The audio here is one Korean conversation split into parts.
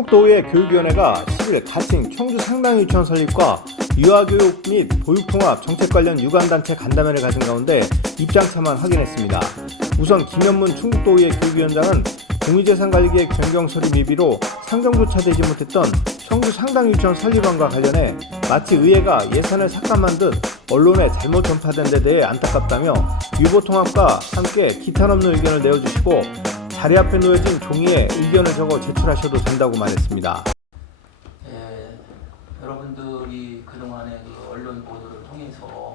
충북도의회 교육위원회가 10일 가칭 청주 상당유치원 설립과 유아교육 및 보육통합 정책 관련 유관단체 간담회를 가진 가운데 입장차만 확인했습니다. 우선 김현문 충북도의회 교육위원장은 공유재산관리계획 변경 처리 미비로 상정조차 되지 못했던 청주 상당유치원 설립안과 관련해 마치 의회가 예산을 삭감한 듯 언론에 잘못 전파된 데 대해 안타깝다며 유보통합과 함께 기탄 없는 의견을 내어주시고 자리 앞에 놓여진 종이에 의견을 적어 제출하셔도 된다고 말했습니다. 여러분들이 그동안의 언론 보도를 통해서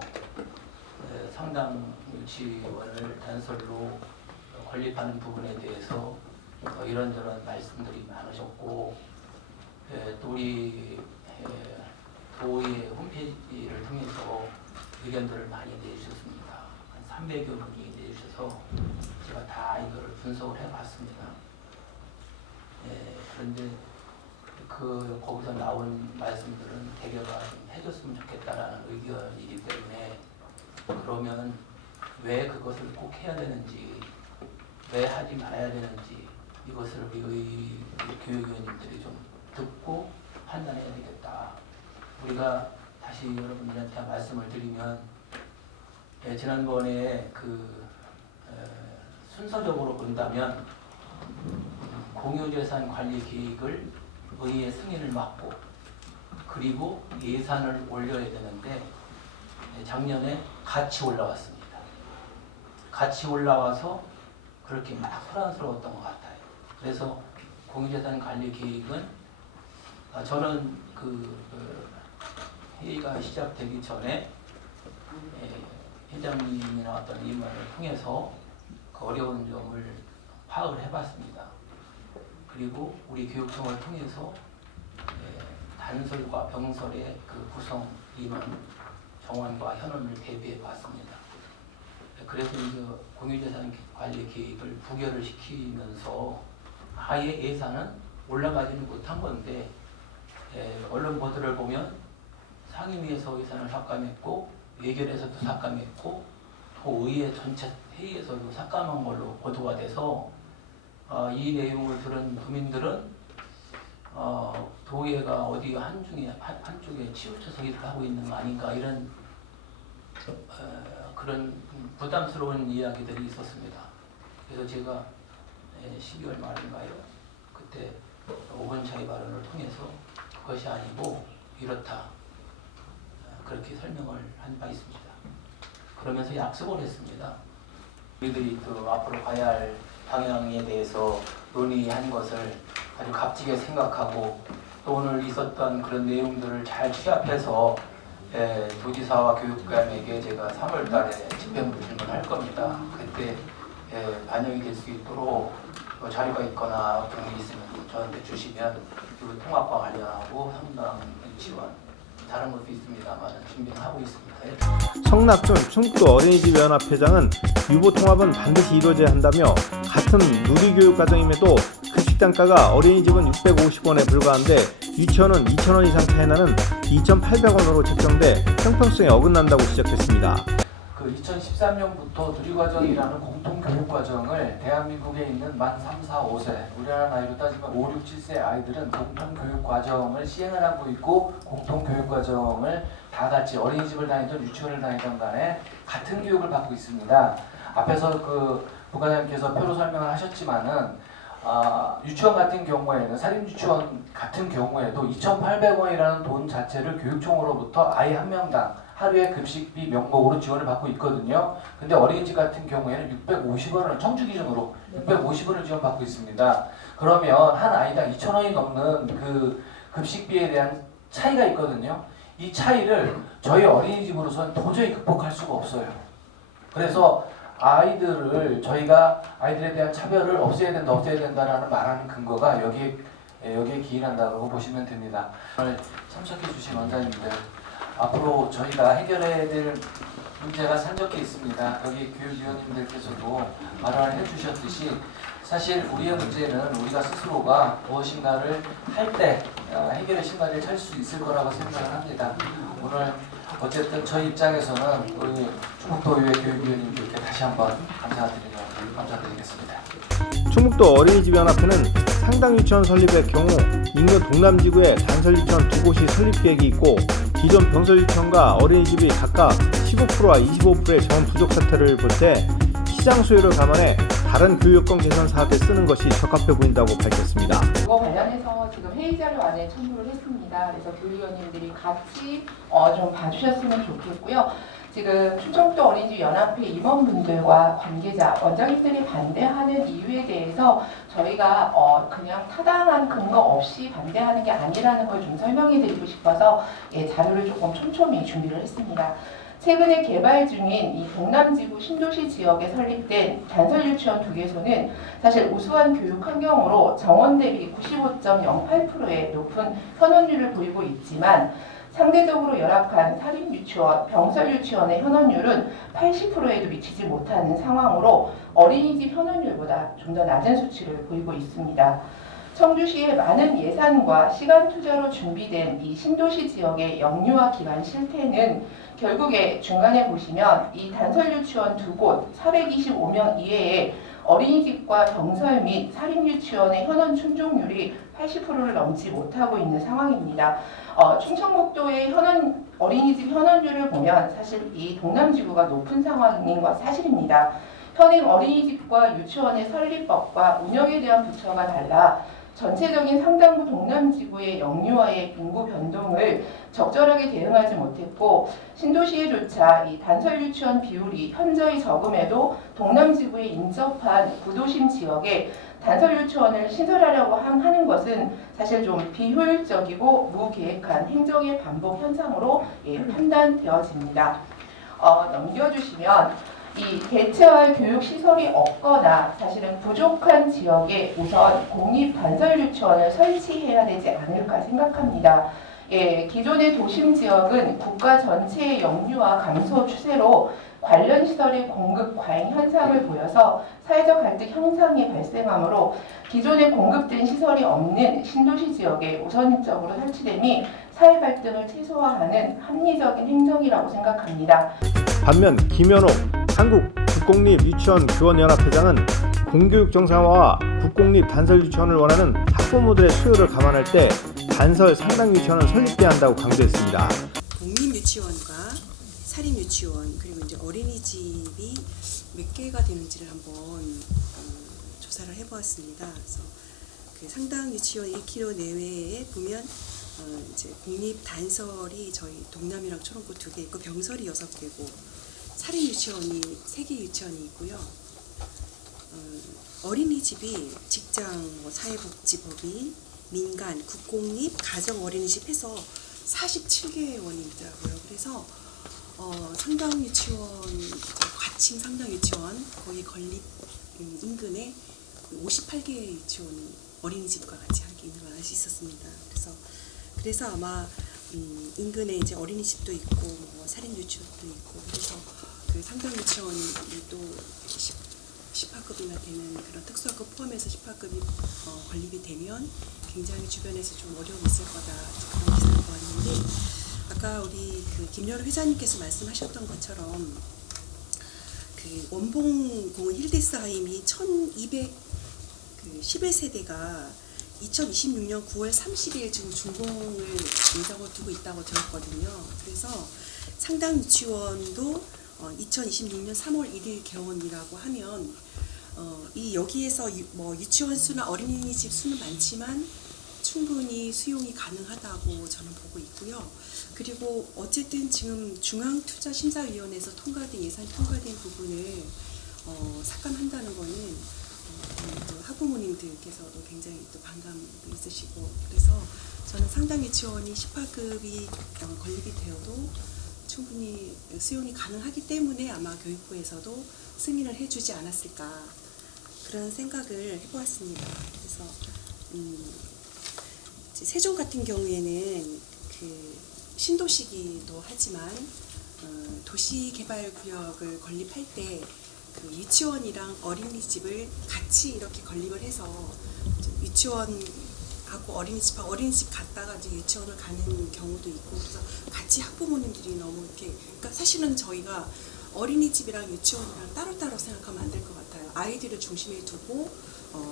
상당 유치원을 단설로 건립하는 부분에 대해서 이런저런 말씀들이 많으셨고, 또 우리 도의 홈페이지를 통해서 의견들을 많이 내주셨습니다. 한 300여 분이 내주셔서 제가 다 이거를 분석을 해봤습니다. 그런데 거기서 나온 말씀들은 대개가 좀 해줬으면 좋겠다라는 의견이기 때문에, 그러면 왜 그것을 꼭 해야 되는지, 왜 하지 말아야 되는지, 이것을 우리 교육위원님들이 좀 듣고 판단해야 되겠다. 우리가 다시 여러분들한테 말씀을 드리면, 지난번에 순서적으로 본다면 공유재산 관리 계획을 의회 승인을 받고, 그리고 예산을 올려야 되는데 작년에 같이 올라왔습니다. 같이 올라와서 그렇게 막 소란스러웠던 것 같아요. 그래서 공유재산 관리 계획은 저는 회의가 시작되기 전에 회장님이나 어떤 의원을 통해서 그 어려운 점을 파악을 해봤습니다. 그리고 우리 교육청을 통해서 단설과 병설의 구성 인원, 정원과 현원을 대비해 봤습니다. 그래서 이제 공유재산 관리 계획을 부결을 시키면서 아예 예산은 올라가지는 못한 건데, 언론 보도를 보면 상임위에서 예산을 삭감했고, 예결에서도 삭감했고, 또 의회 전체 회의에서도 삭감한 걸로 보도가 돼서 이 내용을 들은 국민들은 도의회가 어디 한쪽에 치우쳐서 일을 하고 있는 거 아닌가, 이런 그런 부담스러운 이야기들이 있었습니다. 그래서 제가 12월 말인가요? 그때 5분 차이 발언을 통해서 그것이 아니고 이렇다, 그렇게 설명을 한 바 있습니다. 그러면서 약속을 했습니다. 우리들이 또 앞으로 가야 할 방향에 대해서 논의한 것을 아주 값지게 생각하고, 또 오늘 있었던 그런 내용들을 잘 취합해서 도지사와 교육감에게 제가 3월 달에 집행부 질문할 겁니다. 그때 반영이 될 수 있도록 자료가 있거나 어떤 게 있으면 저한테 주시면 그 통합과 관련하고 상당 지원, 다른 것도 있습니다만 준비를 하고 있습니다. 성낙준 충북도 어린이집연합회장은 유보통합은 반드시 이루어져야 한다며, 같은 누리교육과정임에도 급식단가가 어린이집은 650원에 불과한데 유치원은 2,000원 이상 차이 나는 2,800원으로 책정돼 형평성에 어긋난다고 지적했습니다. 2013년부터 누리과정이라는 공통교육과정을 대한민국에 있는 만 3, 4, 5세, 우리나라 나이로 따지면 5, 6, 7세 아이들은 공통교육과정을 시행을 하고 있고, 공통교육과정을 다 같이 어린이집을 다니든 유치원을 다니든 간에 같은 교육을 받고 있습니다. 앞에서 부과장님께서 표로 설명을 하셨지만은 유치원 같은 경우에는, 사립유치원 같은 경우에도 2,800원이라는 돈 자체를 교육청으로부터 아이 한 명당 하루에 급식비 명목으로 지원을 받고 있거든요. 근데 어린이집 같은 경우에는 650원을, 청주 기준으로 650원을 지원받고 있습니다. 그러면 한 아이당 2,000원이 넘는 그 급식비에 대한 차이가 있거든요. 이 차이를 저희 어린이집으로서는 도저히 극복할 수가 없어요. 그래서 저희가 아이들에 대한 차별을 없애야 된다라는 말하는 근거가 여기에 기인한다고 보시면 됩니다. 오늘 참석해 주신 원장님들, 앞으로 저희가 해결해야 될 문제가 산적해 있습니다. 여기 교육위원님들께서도 말을 해주셨듯이, 사실 우리의 문제는 우리가 스스로가 무엇인가를 할 때 해결의 신발을 찾을 수 있을 거라고 생각을 합니다. 오늘 어쨌든 저희 입장에서는 우리 충북도의회 교육위원님들께 다시 한번 감사드리겠습니다. 충북도 어린이집연합회는 상당 유치원 설립의 경우 인근 동남지구에 단설 유치원 2곳이 설립 계획이 있고 기존 병설 유치원과 어린이집이 각각 15%와 25%의 자원 부족 사태를 볼 때 시장 수요를 감안해 다른 교육권 개선 사업에 쓰는 것이 적합해 보인다고 밝혔습니다. 그거 관련해서 지금 회의 자료 안에 첨부를 했습니다. 그래서 교육위원님들이 같이 좀 봐주셨으면 좋겠고요. 지금 충청도 어린이집 연합회 임원분들과 관계자, 원장님들이 반대하는 이유에 대해서 저희가 그냥 타당한 근거 없이 반대하는 게 아니라는 걸 좀 설명해 드리고 싶어서 자료를 조금 촘촘히 준비를 했습니다. 최근에 개발 중인 이 동남지구 신도시 지역에 설립된 단설 유치원 2개소는 사실 우수한 교육 환경으로 정원 대비 95.08%의 높은 현원율을 보이고 있지만 상대적으로 열악한 사립유치원, 병설유치원의 현원율은 80%에도 미치지 못하는 상황으로 어린이집 현원율보다 좀 더 낮은 수치를 보이고 있습니다. 청주시의 많은 예산과 시간 투자로 준비된 이 신도시 지역의 영유아 기반 실태는 결국에 중간에 보시면 이 단설 유치원 2곳 425명 이외에 어린이집과 병설 및 사립유치원의 현원 충족률이 80%를 넘지 못하고 있는 상황입니다. 충청북도의 어린이집 현원율을 보면 사실 이 동남지구가 높은 상황인 건 사실입니다. 현행 어린이집과 유치원의 설립법과 운영에 대한 부처가 달라 전체적인 상당부 동남지구의 영유아의 인구 변동을 적절하게 대응하지 못했고 신도시에조차 이 단설 유치원 비율이 현저히 적음에도 동남지구에 인접한 구도심 지역에 단설 유치원을 신설하려고 하는 것은 사실 좀 비효율적이고 무계획한 행정의 반복 현상으로 판단되어집니다. 넘겨주시면 이 대체할 교육 시설이 없거나 사실은 부족한 지역에 우선 공립 단설 유치원을 설치해야 되지 않을까 생각합니다. 기존의 도심 지역은 국가 전체의 영유아 감소 추세로 관련 시설의 공급 과잉 현상을 보여서 사회적 갈등 현상이 발생하므로 기존에 공급된 시설이 없는 신도시 지역에 우선적으로 설치됨이 사회 갈등을 최소화하는 합리적인 행정이라고 생각합니다. 반면 김현옥 한국 국공립유치원교원연합회장은 공교육 정상화와 국공립 단설 유치원을 원하는 학부모들의 수요를 감안할 때 단설 상당 유치원을 설립해야 한다고 강조했습니다. 공립유치원과 사립유치원 그리고 이제 어린이집이 몇 개가 되는지를 한번 조사를 해보았습니다. 그래서 그 상당 유치원 1km 내외에 보면 이제 공립 단설이 저희 동남이랑 초롱구 2개 있고 병설이 6개고 사립 유치원이 3개 유치원이 있고요. 어린이집이 직장, 사회복지법인, 민간, 국공립, 가정 어린이집 해서 47개 원이더라고요. 그래서 상당 유치원, 과칭 상당 유치원 거기 건립 인근에 58개 유치원이 어린이집과 같이 함께 있는 걸 알 수 있었습니다. 그래서 아마 인근에 이제 어린이집도 있고 사립 유치원도 있고 그래서 그 상당 유치원이 또 10학급이나 되는 그런 특수학급 포함해서 10학급이 건립이 되면 굉장히 주변에서 좀 어려움이 있을 거다 그런 기사를 보았는데 아까 우리 그 김여루 회장님께서 말씀하셨던 것처럼 그 원봉공원 힐데스하임이 1211세대가 2026년 9월 30일 지금 준공을 예정을 두고 있다고 들었거든요. 그래서 상당 유치원도 2026년 3월 1일 개원이라고 하면 여기에서 유치원 수나 어린이집 수는 많지만 충분히 수용이 가능하다고 저는 보고 있고요. 그리고 어쨌든 지금 중앙투자심사위원회에서 예산이 통과된 부분을 삭감한다는 거는 또 학부모님들께서도 굉장히 또 반감도 있으시고 그래서 저는 상당 유치원이 10학급이 건립이 되어도 충분히 수용이 가능하기 때문에 아마 교육부에서도 승인을 해주지 않았을까 그런 생각을 해보았습니다. 그래서 세종 같은 경우에는 그 신도시기도 하지만 도시개발구역을 건립할 때 그 유치원이랑 어린이집을 같이 이렇게 건립을 해서 유치원하고 어린이집 갔다가 이제 유치원을 가는 경우도 있고 그래서 같이 학부모님들이 너무 이렇게 그러니까 사실은 저희가 어린이집이랑 유치원이랑 따로따로 생각하면 안 될 것 같아요. 아이들을 중심에 두고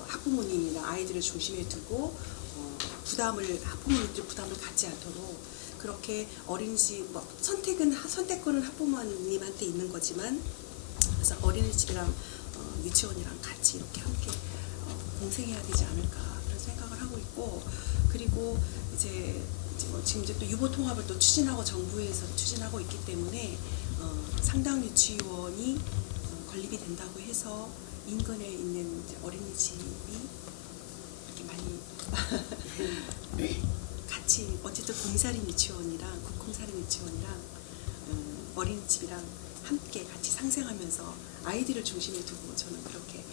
학부모님이나 아이들을 중심에 두고 학부모님들 부담을 갖지 않도록 그렇게 어린이집 선택권은 학부모님한테 있는 거지만 그래서 어린이집이랑 유치원이랑 같이 이렇게 함께 공생해야 되지 않을까 그런 생각을 하고 있고 그리고 지금 또 유보 통합을 또 추진하고 정부에서 추진하고 있기 때문에 상당 유치원이 건립이 된다고 해서 인근에 있는 어린이집이 이렇게 많이 같이 어쨌든 공사림 유치원이랑 국공사림 유치원이랑 어린이집이랑 함께 같이 상생하면서 아이들을 중심에 두고 저는 그렇게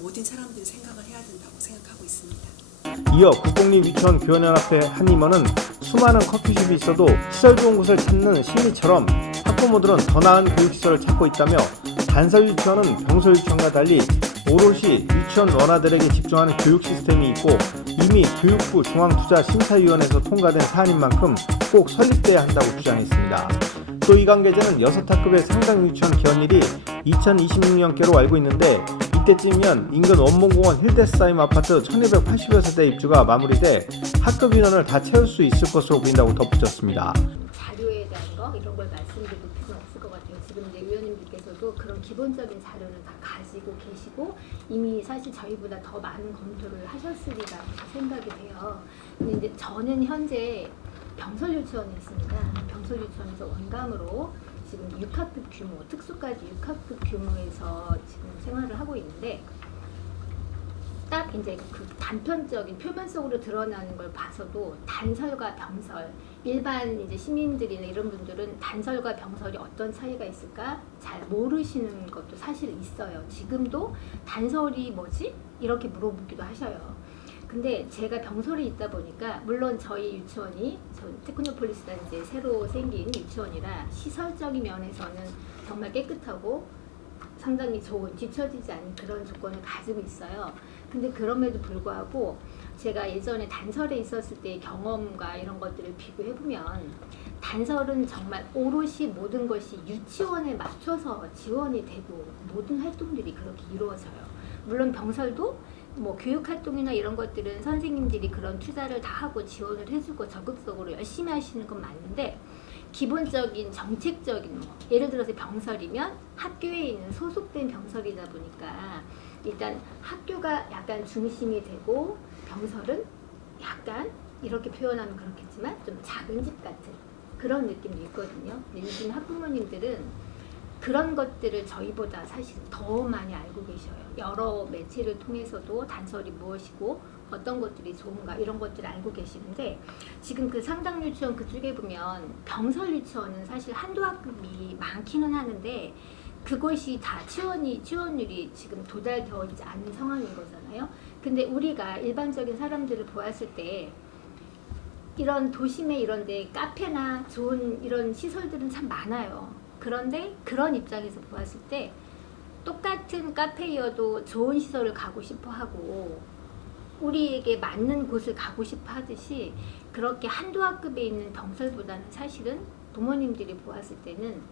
모든 사람들이 생각을 해야 된다고 생각하고 있습니다. 이어 국공립유치원 교원연합회 한 임원은 수많은 커피숍이 있어도 시설 좋은 곳을 찾는 심리처럼 학부모들은 더 나은 교육시설을 찾고 있다며 단설 유치원은 병설 유치원과 달리 오롯이 유치원 원아들에게 집중하는 교육 시스템이 있고 이미 교육부 중앙투자심사위원회에서 통과된 사안인 만큼 꼭 설립돼야 한다고 주장했습니다. 또 이 관계자는 6학급의 상당 유치원 개원일이 2026년께로 알고 있는데 이때쯤이면 인근 원봉공원 힐데스타임 아파트 1280여 세대 입주가 마무리돼 학급 인원을 다 채울 수 있을 것으로 보인다고 덧붙였습니다. 자료에 대한 거 이런 걸 말씀드릴 필요는 없을 것 같아요. 지금 이제 의원님들께서도 그런 기본적인 자료는 다 가지고 계시고 이미 사실 저희보다 더 많은 검토를 하셨으리라 생각이 돼요. 근데 이제 저는 현재 병설 유치원에 있습니다. 병설 유치원에서 원감으로 지금 6학급 규모, 특수까지 6학급 규모에서 지금 생활을 하고 있는데 딱 이제 그 단편적인 표면적으로 드러나는 걸 봐서도 단설과 병설, 일반 이제 시민들이나 이런 분들은 단설과 병설이 어떤 차이가 있을까 잘 모르시는 것도 사실 있어요. 지금도 단설이 뭐지? 이렇게 물어보기도 하셔요. 근데 제가 병설이 있다 보니까 물론 저희 유치원이 테크노폴리스단지에 새로 생긴 유치원이라 시설적인 면에서는 정말 깨끗하고 상당히 좋은 뒤처지지 않은 그런 조건을 가지고 있어요. 근데 그럼에도 불구하고 제가 예전에 단설에 있었을 때의 경험과 이런 것들을 비교해보면 단설은 정말 오롯이 모든 것이 유치원에 맞춰서 지원이 되고 모든 활동들이 그렇게 이루어져요. 물론 병설도 뭐 교육활동이나 이런 것들은 선생님들이 그런 투자를 다 하고 지원을 해주고 적극적으로 열심히 하시는 건 맞는데 기본적인 정책적인 예를 들어서 병설이면 학교에 있는 소속된 병설이다 보니까 일단 학교가 약간 중심이 되고 병설은 약간 이렇게 표현하면 그렇겠지만 좀 작은 집 같은 그런 느낌도 있거든요. 근데 요즘 학부모님들은 그런 것들을 저희보다 사실 더 많이 알고 계셔요. 여러 매체를 통해서도 단설이 무엇이고 어떤 것들이 좋은가 이런 것들을 알고 계시는데 지금 그 상당 유치원 그쪽에 보면 병설 유치원은 사실 한두 학급이 많기는 하는데 그것이 다 지원율이 지금 도달되어 있지 않은 상황인 거잖아요. 근데 우리가 일반적인 사람들을 보았을 때 이런 도심에 이런 데 카페나 좋은 이런 시설들은 참 많아요. 그런데 그런 입장에서 보았을 때 똑같은 카페여도 좋은 시설을 가고 싶어 하고 우리에게 맞는 곳을 가고 싶어 하듯이 그렇게 한두 학급에 있는 병설보다는 사실은 부모님들이 보았을 때는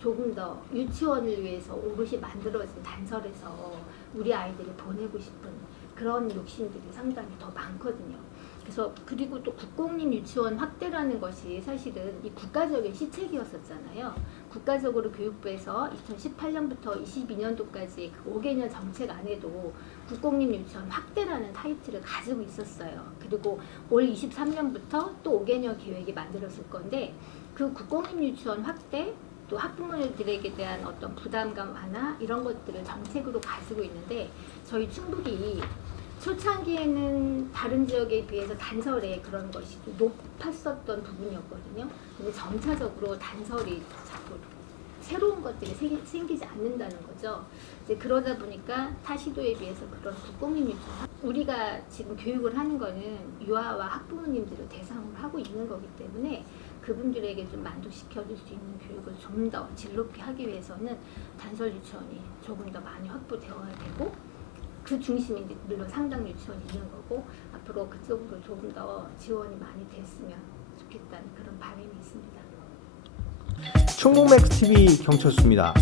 조금 더 유치원을 위해서 오롯이 만들어진 단설에서 우리 아이들을 보내고 싶은 그런 욕심들이 상당히 더 많거든요. 그래서 그리고 또 국공립 유치원 확대라는 것이 사실은 이 국가적인 시책이었었잖아요. 국가적으로 교육부에서 2018년부터 22년도까지 그 5개년 정책 안에도 국공립 유치원 확대라는 타이틀을 가지고 있었어요. 그리고 올 23년부터 또 5개년 계획이 만들어질 건데 그 국공립 유치원 확대 또 학부모들에게 대한 어떤 부담감 완화 이런 것들을 정책으로 가지고 있는데 저희 충북이 초창기에는 다른 지역에 비해서 단설에 그런 것이 좀 높았었던 부분이었거든요. 근데 점차적으로 단설이 자꾸 새로운 것들이 생기지 않는다는 거죠. 이제 그러다 보니까 타 시도에 비해서 그런 국공립 유치원 우리가 지금 교육을 하는 거는 유아와 학부모님들을 대상으로 하고 있는 거기 때문에 그분들에게 좀 만족시켜줄 수 있는 교육을 좀 더 질높이 하기 위해서는 단설 유치원이 조금 더 많이 확보되어야 되고 그 중심에 이제 물론 상당 유치원이 있는 거고 앞으로 그쪽으로 조금 더 지원이 많이 됐으면 좋겠다는 그런 바람이 있습니다. 충북맥스TV 경철수입니다.